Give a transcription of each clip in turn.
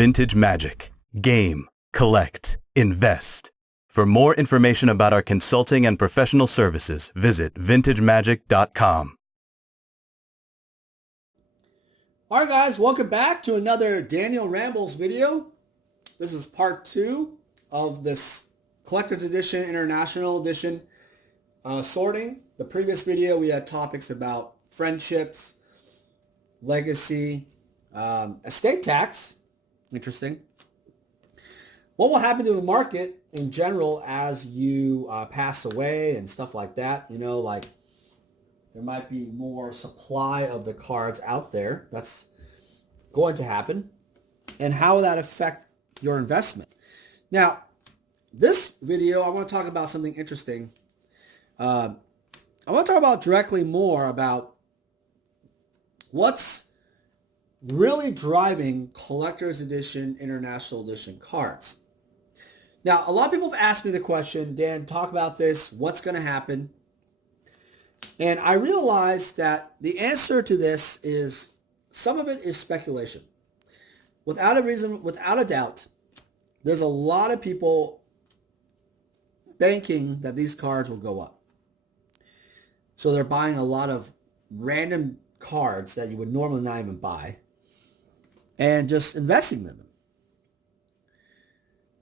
Vintage Magic. Game, collect, invest. For more information about our consulting and professional services, visit vintagemagic.com. All right, guys, welcome back to another Daniel Rambles video. This is part 2 of this Collector's Edition, International Edition sorting. The previous video, we had topics about friendships, legacy, estate tax. Interesting. What will happen to the market in general as you pass away and stuff like that? You know, like there might be more supply of the cards out there. That's going to happen. And how will that affect your investment? Now, this video, I want to talk about something interesting. I want to talk about directly more about what's really driving Collector's Edition, International Edition cards. Now, a lot of people have asked me the question, Dan, talk about this. What's going to happen? And I realized that the answer to this is some of it is speculation. Without a reason, without a doubt, there's a lot of people banking that these cards will go up. So they're buying a lot of random cards that you would normally not even buy and just investing in them.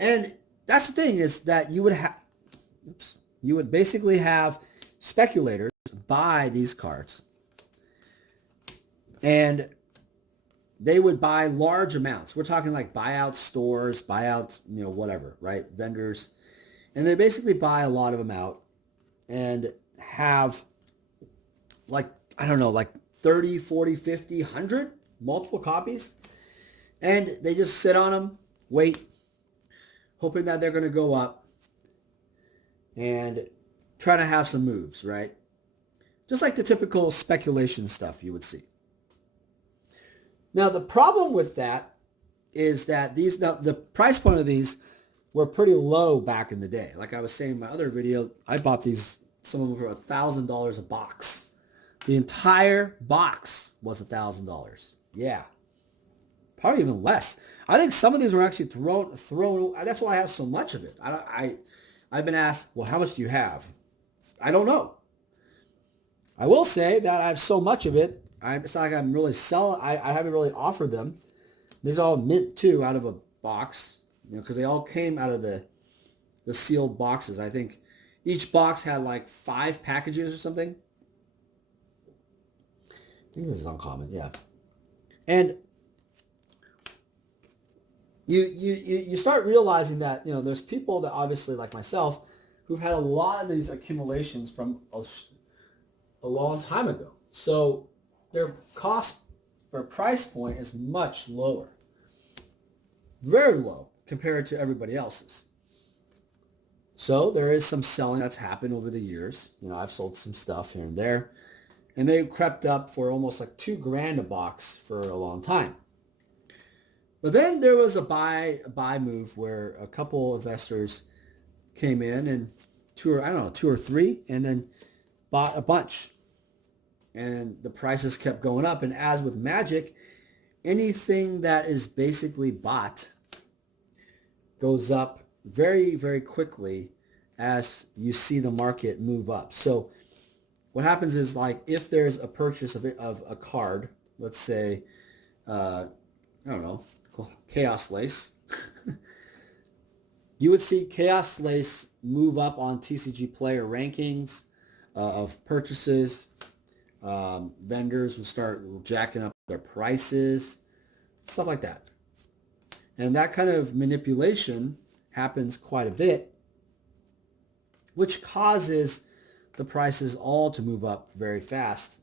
And that's the thing, is that you would basically have speculators buy these cards, and they would buy large amounts. We're talking like buyout stores, buyouts, you know, whatever, right? Vendors. And they basically buy a lot of them out and have like, I don't know, like 30, 40, 50, 100 multiple copies. And they just sit on them, wait, hoping that they're going to go up and try to have some moves, right? Just like the typical speculation stuff you would see. Now, the problem with that is that the price point of these were pretty low back in the day. Like I was saying in my other video, I bought these, some of them for $1,000 a box. The entire box was $1,000. Yeah. Probably even less. I think some of these were actually thrown. That's why I have so much of it. I've been asked, well, how much do you have? I don't know. I will say that I have so much of it. It's not like I'm really selling. I haven't really offered them. These all mint too out of a box, you know, because they all came out of the sealed boxes. I think each box had like 5 packages or something. I think this is uncommon, yeah. And you start realizing that, you know, there's people that obviously like myself who've had a lot of these accumulations from a long time ago. So their cost or price point is much lower. Very low compared to everybody else's. So there is some selling that's happened over the years. You know, I've sold some stuff here and there. And they crept up for almost like $2,000 a box for a long time. But then there was a buy move where a couple investors came in and two or three, and then bought a bunch. And the prices kept going up. And as with Magic, anything that is basically bought goes up very, very quickly as you see the market move up. So what happens is, like, if there's a purchase of a card, let's say, I don't know, Chaos Lace, you would see Chaos Lace move up on TCG player rankings of purchases. Vendors would start jacking up their prices, stuff like that. And that kind of manipulation happens quite a bit, which causes the prices all to move up very fast.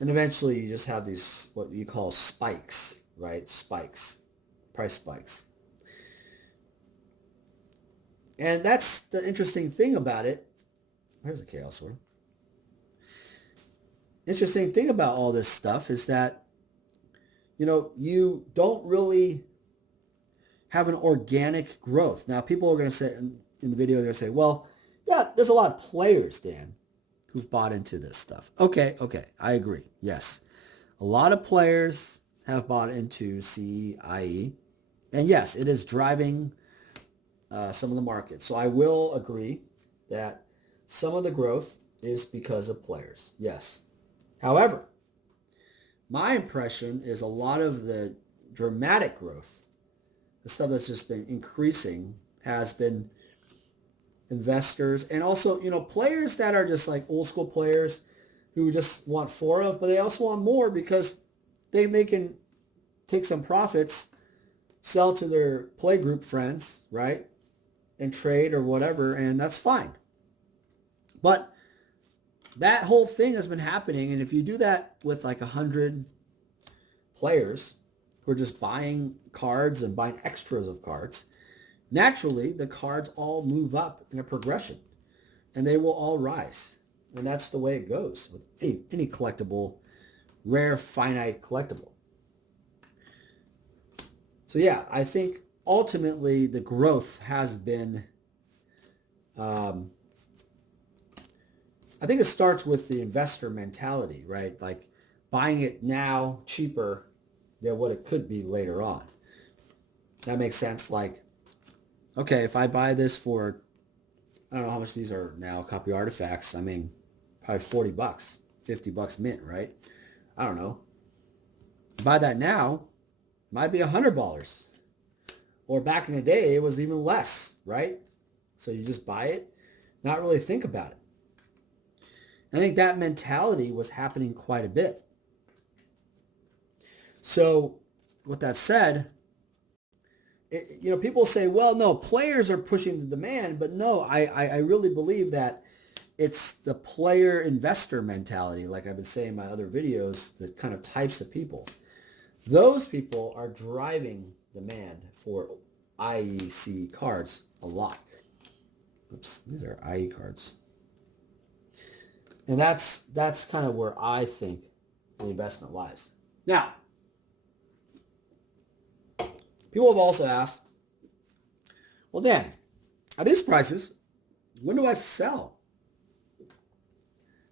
And eventually you just have these, what you call spikes, right? Spikes, price spikes. And that's the interesting thing about it. There's a Chaos Sword. Interesting thing about all this stuff is that, you know, you don't really have an organic growth. Now, people are going to say in the video, they're going to say, well, yeah, there's a lot of players, Dan, who've bought into this stuff. Okay, I agree. Yes. A lot of players have bought into CEIE. And yes, it is driving some of the market. So I will agree that some of the growth is because of players. Yes. However, my impression is a lot of the dramatic growth, the stuff that's just been increasing, has been investors and also, players that are just like old school players who just want four of, but they also want more because they can take some profits, sell to their play group friends, right? And trade or whatever, and that's fine. But that whole thing has been happening, and if you do that with like 100 players who are just buying cards and buying extras of cards, naturally the cards all move up in a progression, and they will all rise. And that's the way it goes with any collectible, rare, finite collectible. So yeah, I think ultimately the growth has been, I think it starts with the investor mentality, right? Like buying it now cheaper than what it could be later on. That makes sense. Like, okay, if I buy this for, I don't know how much these are now, copy artifacts. I mean, probably $40, $50 mint, right? I don't know. Buy that now, might be $100. Or back in the day, it was even less, right? So you just buy it, not really think about it. I think that mentality was happening quite a bit. So with that said, people say, well, no, players are pushing the demand, but no, I really believe that it's the player investor mentality, like I've been saying in my other videos, the kind of types of people. Those people are driving demand for IEC cards a lot. Oops, these are IE cards. And that's kind of where I think the investment lies. Now, people have also asked, well, Dan, at these prices, when do I sell?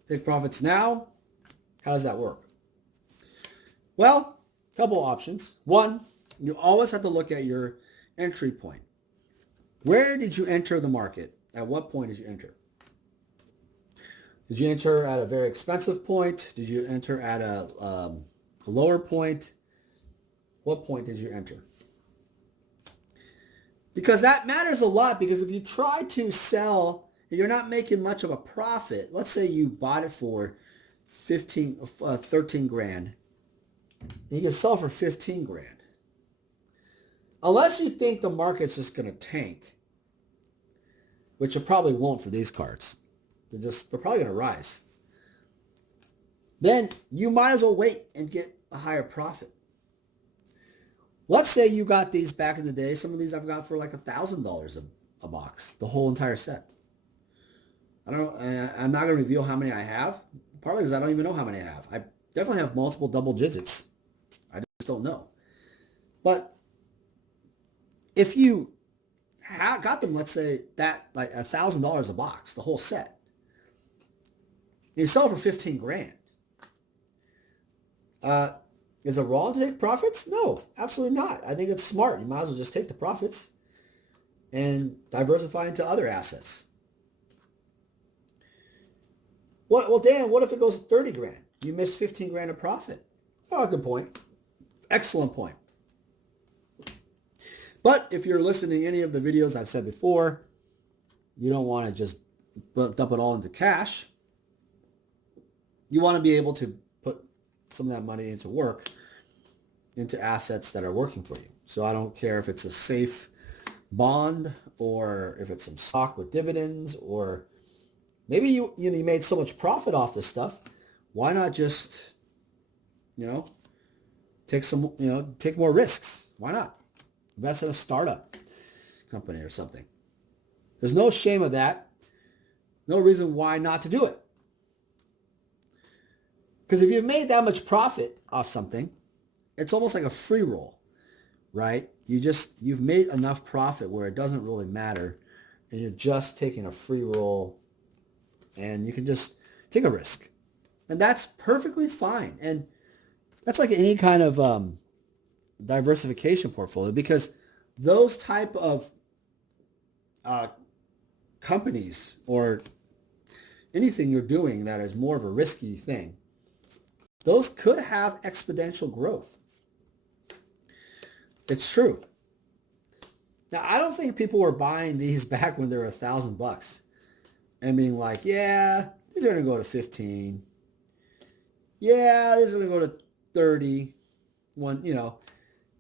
Take profits now? How does that work? Well, a couple options. One, you always have to look at your entry point. Where did you enter the market? At what point did you enter? Did you enter at a very expensive point? Did you enter at a lower point? What point did you enter? Because that matters a lot, because if you try to sell, you're not making much of a profit. Let's say you bought it for 13 grand. And you can sell for 15 grand. Unless you think the market's just going to tank, which it probably won't for these cards. They're probably going to rise. Then you might as well wait and get a higher profit. Let's say you got these back in the day. Some of these I've got for like $1,000 a box, the whole entire set. I don't know. I'm not going to reveal how many I have, partly because I don't even know how many I have. I definitely have multiple double digits. I just don't know. But if you got them, let's say that like $1,000 a box, the whole set, you sell for 15 grand. Is it wrong to take profits? No, absolutely not. I think it's smart. You might as well just take the profits and diversify into other assets. Well, Dan, what if it goes 30 grand? You miss 15 grand of profit. Oh, good point. Excellent point. But if you're listening to any of the videos I've said before, you don't want to just dump it all into cash. You want to be able to put some of that money into work, into assets that are working for you. So I don't care if it's a safe bond or if it's some stock with dividends, or maybe you made so much profit off this stuff. Why not just, take more risks? Why not? Invest in a startup company or something. There's no shame of that. No reason why not to do it. Because if you've made that much profit off something, it's almost like a free roll, right? You've made enough profit where it doesn't really matter, and you're just taking a free roll, and you can just take a risk. And that's perfectly fine. And that's like any kind of diversification portfolio, because those type of companies or anything you're doing that is more of a risky thing, those could have exponential growth. It's true. Now, I don't think people were buying these back when they were $1,000 and being like, yeah, these are going to go to 15. Yeah, this is going to go to 30.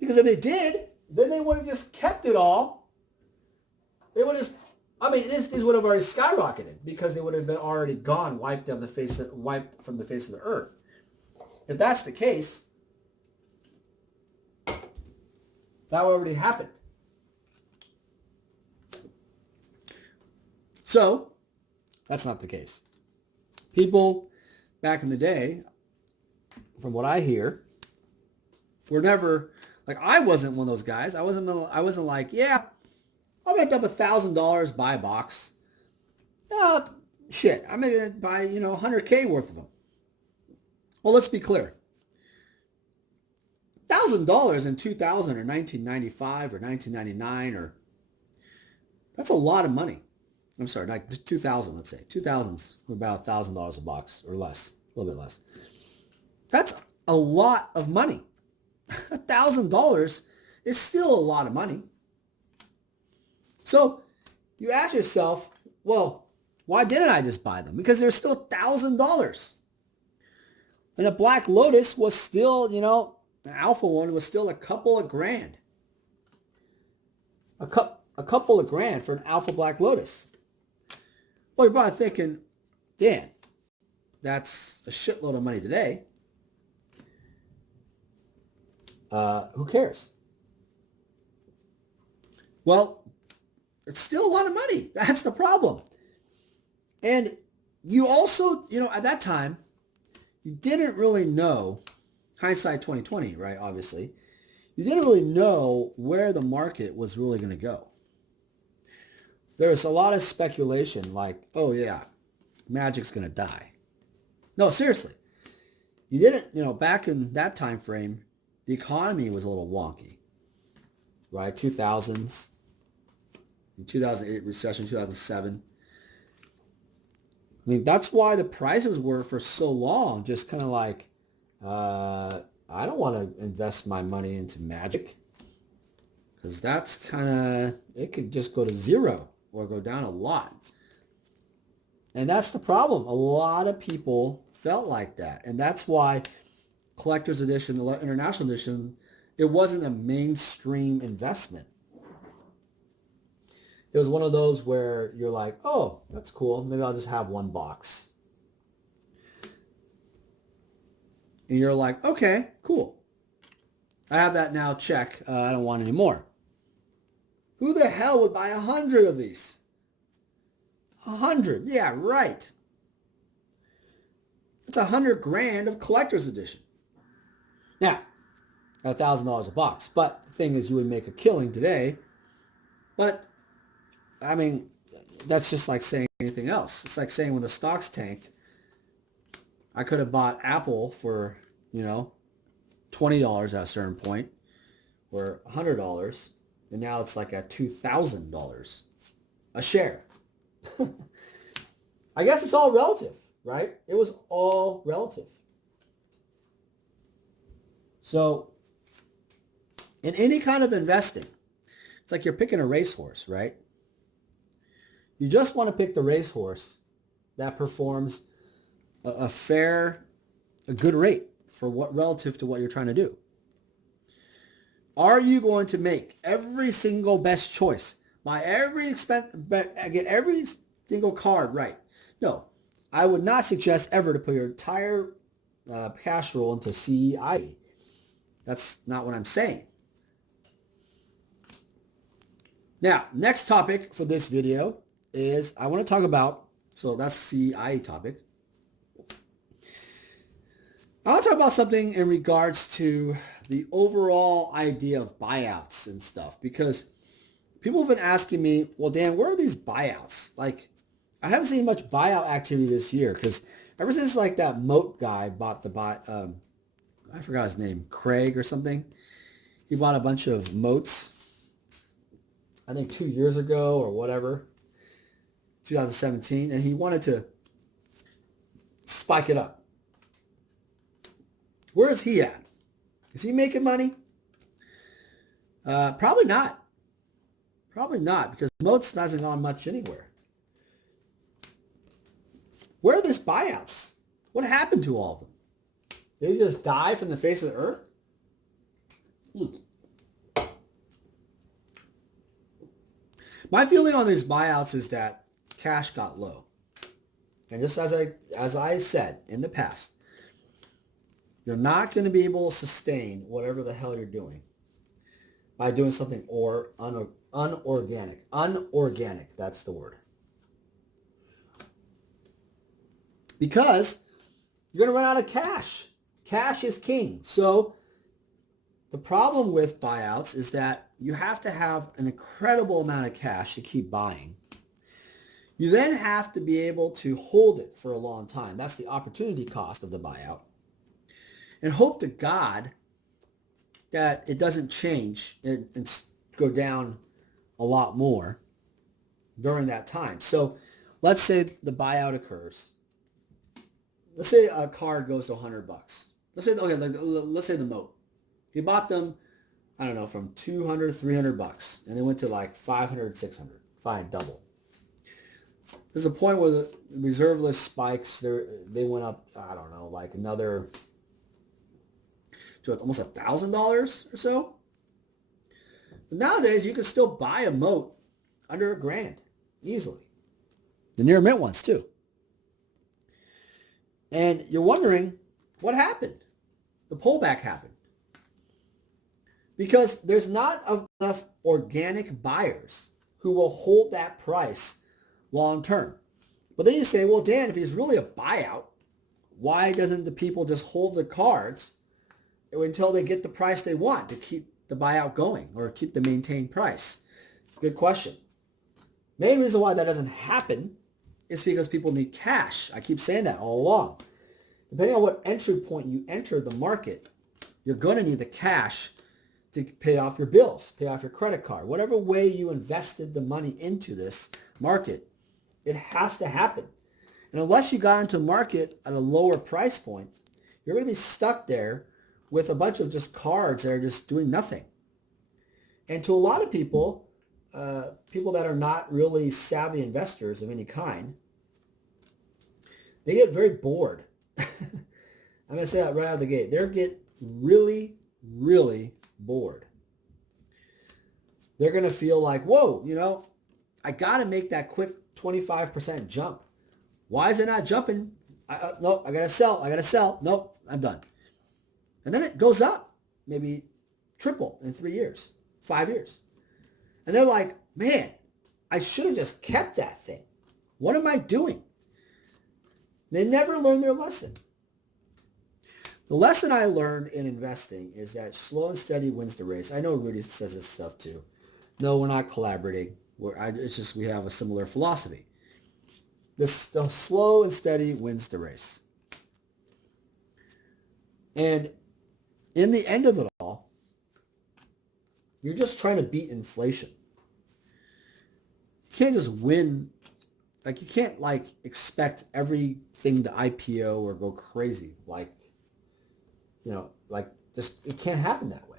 Because if they did, then they would have just kept it all. They would have just, these would have already skyrocketed because they would have been already gone, wiped from the face of the earth. If that's the case, that already happened. So, that's not the case. People back in the day, from what I hear, were never, like, I wasn't one of those guys. I wasn't like, yeah, I'll make up $1,000, buy a box. Shit, I'm going to buy, $100K worth of them. Well, let's be clear. $1,000 in 2000 or 1995 or 1999 that's a lot of money. I'm sorry, like 2000, let's say. 2000's about $1,000 a box or less, a little bit less. That's a lot of money. $1,000 is still a lot of money. So you ask yourself, well, why didn't I just buy them? Because they're still $1,000. And a Black Lotus was still, an Alpha one was still a couple of grand. A couple of grand for an Alpha Black Lotus. Well, you're probably thinking, Dan, that's a shitload of money today. Who cares? Well, it's still a lot of money. That's the problem. And you also, at that time, you didn't really know, hindsight 2020, right, obviously, you didn't really know where the market was really going to go. There was a lot of speculation like, oh yeah, Magic's going to die. No, seriously. You didn't, back in that time frame, the economy was a little wonky, right? 2000s, 2008 recession, 2007. That's why the prices were for so long just kind of like, I don't want to invest my money into Magic because that's it could just go to zero or go down a lot. And that's the problem. A lot of people felt like that. And that's why Collector's Edition, the International Edition, it wasn't a mainstream investment. It was one of those where you're like, oh, that's cool. Maybe I'll just have one box. And you're like, okay, cool. I have that now, check. I don't want any more. Who the hell would buy 100 of these? 100, yeah, right. That's 100 grand of Collector's Edition. Now, at $1,000 a box. But the thing is, you would make a killing today. But, that's just like saying anything else. It's like saying when the stocks tanked, I could have bought Apple for, $20 at a certain point or $100. And now it's like at $2,000 a share. I guess it's all relative, right? It was all relative. So in any kind of investing, it's like you're picking a racehorse, right? You just want to pick the racehorse that performs a good rate for what relative to what you're trying to do. Are you going to make every single best choice? Buy get every single card right? No, I would not suggest ever to put your entire cash roll into CEI. That's not what I'm saying. Now, next topic for this video is I want to talk about, so that's CEI topic. I want to talk about something in regards to the overall idea of buyouts and stuff, because people have been asking me, well, Dan, where are these buyouts? Like, I haven't seen much buyout activity this year because ever since like that Moat guy bought I forgot his name, Craig or something. He bought a bunch of Moats I think 2 years ago or whatever, 2017, and he wanted to spike it up. Where is he at? Is he making money? Probably not. Probably not, because Moats hasn't gone much anywhere. Where are these buyouts? What happened to all of them? They just die from the face of the earth? My feeling on these buyouts is that cash got low. And just as I said in the past, you're not going to be able to sustain whatever the hell you're doing by doing something unorganic. Unorganic, that's the word. Because you're going to run out of cash. Cash is king. So the problem with buyouts is that you have to have an incredible amount of cash to keep buying. You then have to be able to hold it for a long time. That's the opportunity cost of the buyout. And hope to God that it doesn't change and go down a lot more during that time. So let's say the buyout occurs. Let's say a card goes to $100. Let's say the moat. You bought them, I don't know, from $200, $300, and they went to like $500, $600. Fine, double. There's a point where the reserve list spikes. They went up, I don't know, like another to almost $1,000 or so. But nowadays, you can still buy a moat under $1,000 easily. The near mint ones too. And you're wondering what happened. The pullback happened. Because there's not enough organic buyers who will hold that price long term. But then you say, well, Dan, if he's really a buyout, why doesn't the people just hold the cards until they get the price they want to keep the buyout going or keep the maintained price? Good question. Main reason why that doesn't happen is because people need cash. I keep saying that all along. Depending on what entry point you enter the market, you're going to need the cash to pay off your bills, pay off your credit card. Whatever way you invested the money into this market, it has to happen. And unless you got into a market at a lower price point, you're going to be stuck there with a bunch of just cards that are just doing nothing. And to a lot of people, people that are not really savvy investors of any kind, they get very bored. I'm going to say that right out of the gate. They get really, really bored. They're going to feel like, whoa, I got to make that quick 25% jump. Why is it not jumping? Nope, I got to sell. Nope, I'm done. And then it goes up, maybe triple in 3 years, 5 years. And they're like, man, I should have just kept that thing. What am I doing? They never learn their lesson. The lesson I learned in investing is that slow and steady wins the race. I know Rudy says this stuff too. No, we're not collaborating. It's just we have a similar philosophy. The slow and steady wins the race. And in the end of it all, you're just trying to beat inflation. You can't just win. You can't expect everything to IPO or go crazy. It can't happen that way.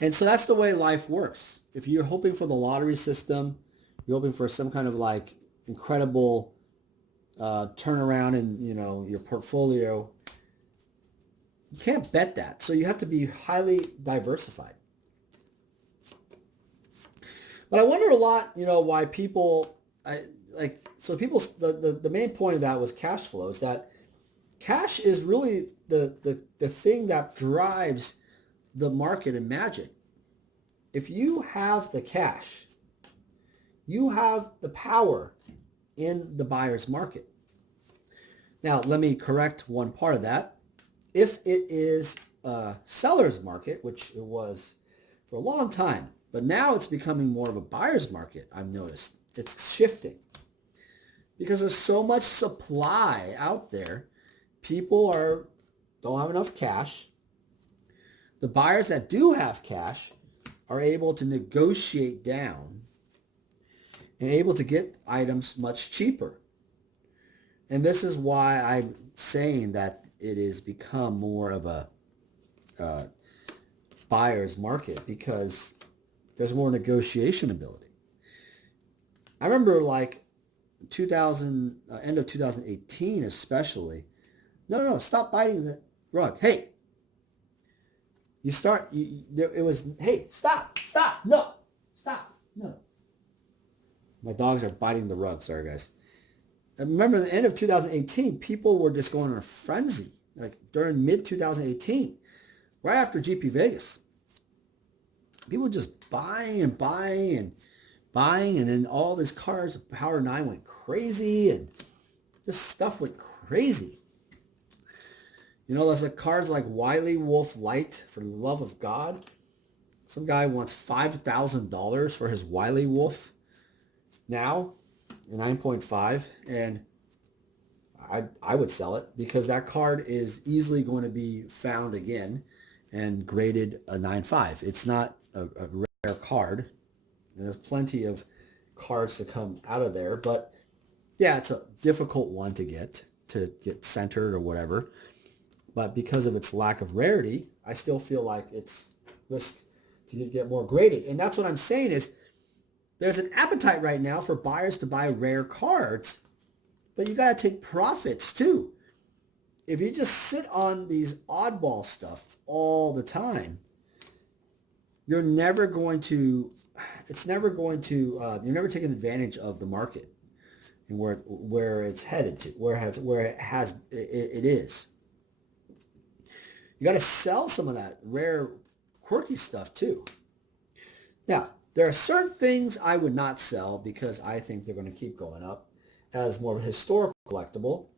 And so that's the way life works. If you're hoping for the lottery system, you're hoping for some kind of incredible turnaround in, your portfolio, you can't bet that. So you have to be highly diversified. But I wonder a lot, why people, the main point of that was cash flows, that cash is really the thing that drives the market in magic. If you have the cash, you have the power in the buyer's market. Now, let me correct one part of that. If it is a seller's market, which it was for a long time, but now it's becoming more of a buyer's market, I've noticed. It's shifting. Because there's so much supply out there, people don't have enough cash. The buyers that do have cash are able to negotiate down and able to get items much cheaper. And this is why I'm saying that it has become more of a buyer's market, because there's more negotiation ability. I remember like 2000, end of 2018 especially. No, stop biting the rug. Hey, it was, hey, stop, no, stop, no. My dogs are biting the rug. Sorry, guys. I remember at the end of 2018, people were just going in a frenzy, like during mid-2018, right after GP Vegas. People were just buying, and then all these cars, Power 9 went crazy, and this stuff went crazy. You know, there's like cars like Wiley Wolf Light, for the love of God. Some guy wants $5,000 for his Wiley Wolf now, 9.5, and I would sell it, because that card is easily going to be found again and graded a 9.5. It's not a rare card. There's plenty of cards to come out of there, but yeah, it's a difficult one to get centered or whatever. But because of its lack of rarity, I still feel like it's risk to get more graded. And that's what I'm saying is, there's an appetite right now for buyers to buy rare cards, but you got to take profits too. If you just sit on these oddball stuff all the time, you're never taking advantage of the market and where it's headed to, where it is. You got to sell some of that rare, quirky stuff too. Now, there are certain things I would not sell because I think they're going to keep going up as more of a historical collectible,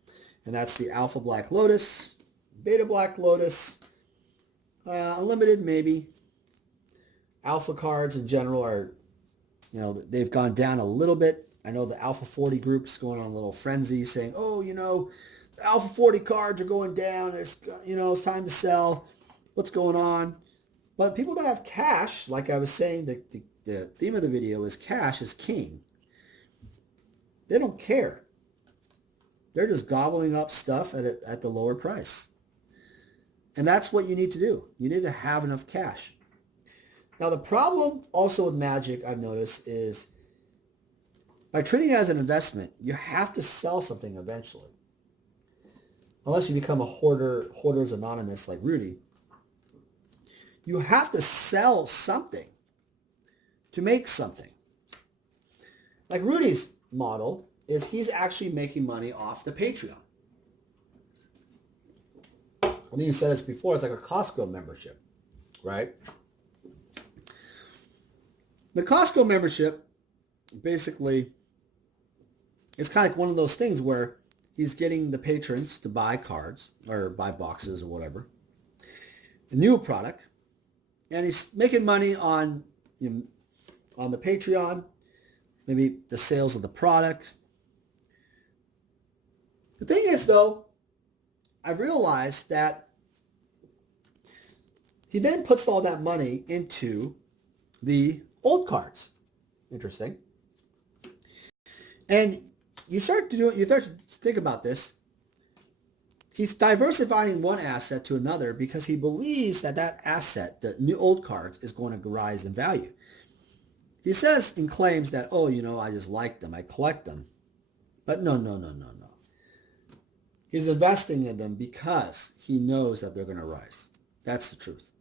and that's the Alpha Black Lotus, Beta Black Lotus, Unlimited maybe. Alpha cards in general are, they've gone down a little bit. I know the Alpha 40 group's going on a little frenzy saying, oh, the Alpha 40 cards are going down. It's time to sell. What's going on? But people that have cash, like I was saying, the theme of the video is cash is king. They don't care. They're just gobbling up stuff at the lower price. And that's what you need to do. You need to have enough cash. Now, the problem also with Magic, I've noticed, is by treating it as an investment, you have to sell something eventually. Unless you become a Hoarders Anonymous like Rudy. You have to sell something to make something. Like Rudy's model is he's actually making money off the Patreon. I think you said this before, it's like a Costco membership, right? The Costco membership basically is kind of like one of those things where he's getting the patrons to buy cards or buy boxes or whatever, a new product, and he's making money on the Patreon, maybe the sales of the product. The thing is, though, I realized that he then puts all that money into the old cards. Interesting. And you start to think about this. He's diversifying one asset to another because he believes that asset, the new old cards, is going to rise in value. He says and claims that, I just like them, I collect them. But no. He's investing in them because he knows that they're going to rise. That's the truth.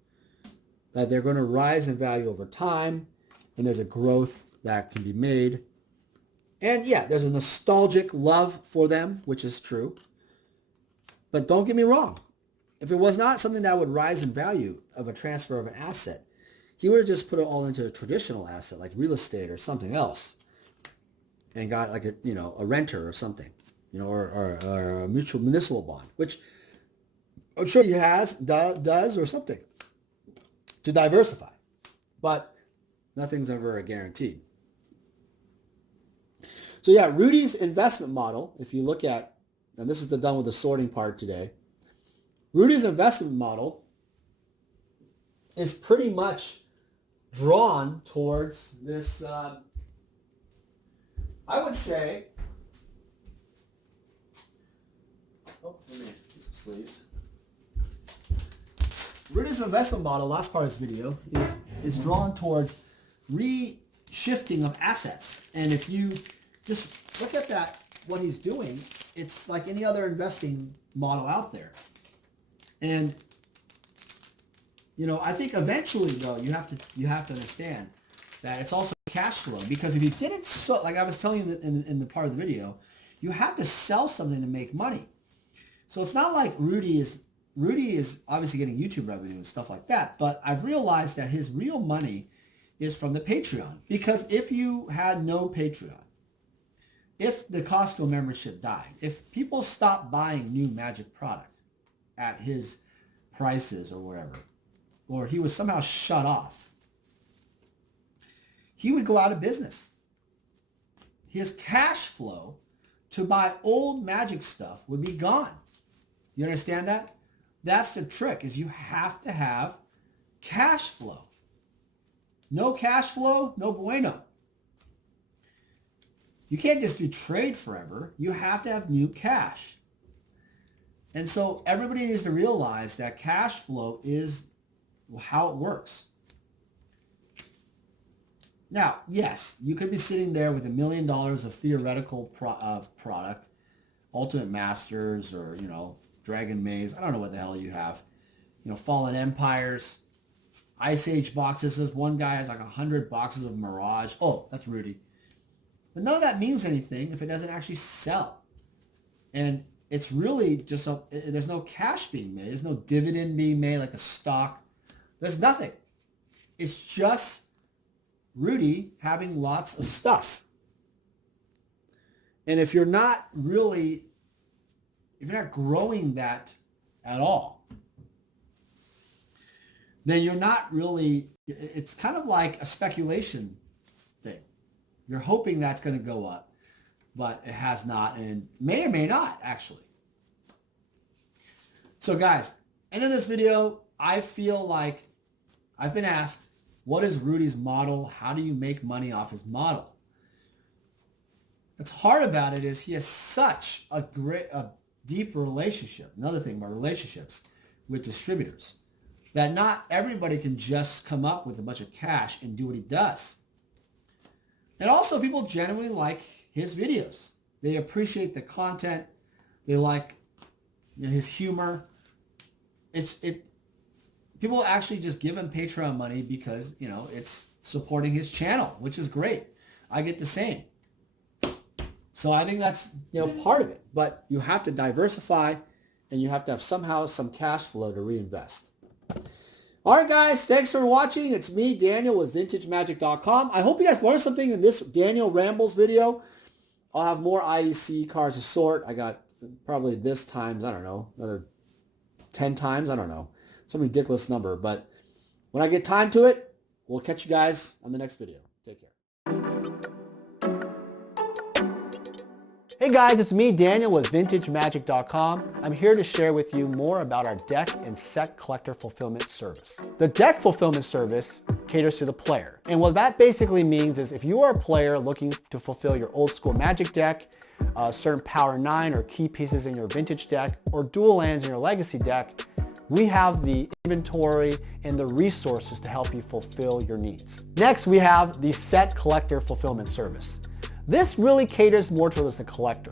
That they're going to rise in value over time, and there's a growth that can be made. And yeah, there's a nostalgic love for them, which is true. But don't get me wrong. If it was not something that would rise in value of a transfer of an asset, he would have just put it all into a traditional asset like real estate or something else and got like a renter or something, or a municipal bond, which I'm sure he does or something to diversify. But nothing's ever guaranteed. So yeah, Rudy's investment model, if you look at, and this is done with the sorting part today, Rudy's investment model is pretty much drawn towards this, I would say, oh, let me get some sleeves. Rudy's investment model, last part of this video, is drawn towards re-shifting of assets. And if you just look at that, what he's doing, it's like any other investing model out there. And I think eventually, though, you have to understand that it's also cash flow, because if you didn't sell, like I was telling you in the part of the video, you have to sell something to make money. So it's not like Rudy is obviously getting YouTube revenue and stuff like that, but I've realized that his real money is from the Patreon. Because if you had no Patreon, if the Costco membership died, if people stopped buying new Magic product at his prices or whatever, or he was somehow shut off, he would go out of business. His cash flow to buy old Magic stuff would be gone. You understand that? That's the trick, is you have to have cash flow. No cash flow, no bueno. You can't just do trade forever. You have to have new cash. And so everybody needs to realize that cash flow is how it works. Now, yes, you could be sitting there with $1 million of theoretical product, Ultimate Masters, or, Dragon Maze. I don't know what the hell you have. Fallen Empires, Ice Age boxes. This one guy has like 100 boxes of Mirage. Oh, that's Rudy. But none of that means anything if it doesn't actually sell. And it's really just, there's no cash being made. There's no dividend being made like a stock. There's nothing. It's just Rudy having lots of stuff. And if you're not growing that at all, then you're not really, it's kind of like a speculation thing. You're hoping that's going to go up, but it has not, and may or may not, actually. So guys, end of this video, I feel like I've been asked, what is Rudy's model? How do you make money off his model? What's hard about it is he has such a deep relationship, another thing about relationships, with distributors, that not everybody can just come up with a bunch of cash and do what he does. And also, people genuinely like his videos. They appreciate the content. They like his humor. People actually just give him Patreon money because, it's supporting his channel, which is great. I get the same. So I think that's, part of it. But you have to diversify, and you have to have somehow some cash flow to reinvest. All right, guys, thanks for watching. It's me, Daniel, with VintageMagic.com. I hope you guys learned something in this Daniel Rambles video. I'll have more IEC cards to sort. I got probably this times, I don't know, another 10 times. I don't know. Some ridiculous number. But when I get time to it, we'll catch you guys on the next video. Take care. Hey guys, it's me, Daniel, with VintageMagic.com. I'm here to share with you more about our deck and set collector fulfillment service. The deck fulfillment service caters to the player. And what that basically means is if you are a player looking to fulfill your old school Magic deck, certain Power 9 or key pieces in your Vintage deck, or dual lands in your Legacy deck, we have the inventory and the resources to help you fulfill your needs. Next, we have the set collector fulfillment service. This really caters more towards the collector.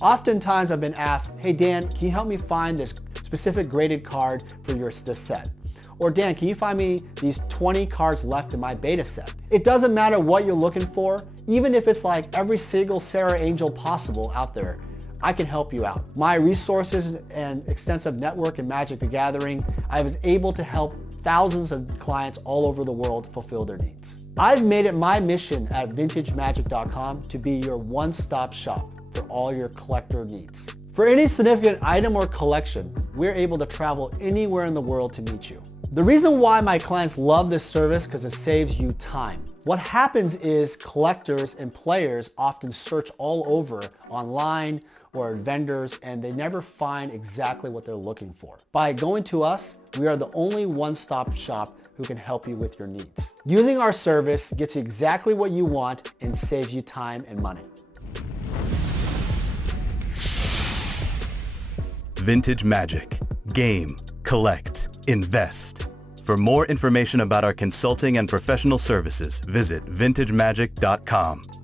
Oftentimes I've been asked, hey Dan, can you help me find this specific graded card for this set? Or Dan, can you find me these 20 cards left in my beta set? It doesn't matter what you're looking for, even if it's like every single Sarah Angel possible out there, I can help you out. My resources and extensive network in Magic the Gathering, I was able to help thousands of clients all over the world fulfill their needs. I've made it my mission at VintageMagic.com to be your one-stop shop for all your collector needs. For any significant item or collection, we're able to travel anywhere in the world to meet you. The reason why my clients love this service is because it saves you time. What happens is collectors and players often search all over online or vendors, and they never find exactly what they're looking for. By going to us, we are the only one-stop shop who can help you with your needs. Using our service gets you exactly what you want and saves you time and money. Vintage Magic. Game, collect, invest. For more information about our consulting and professional services, visit vintagemagic.com.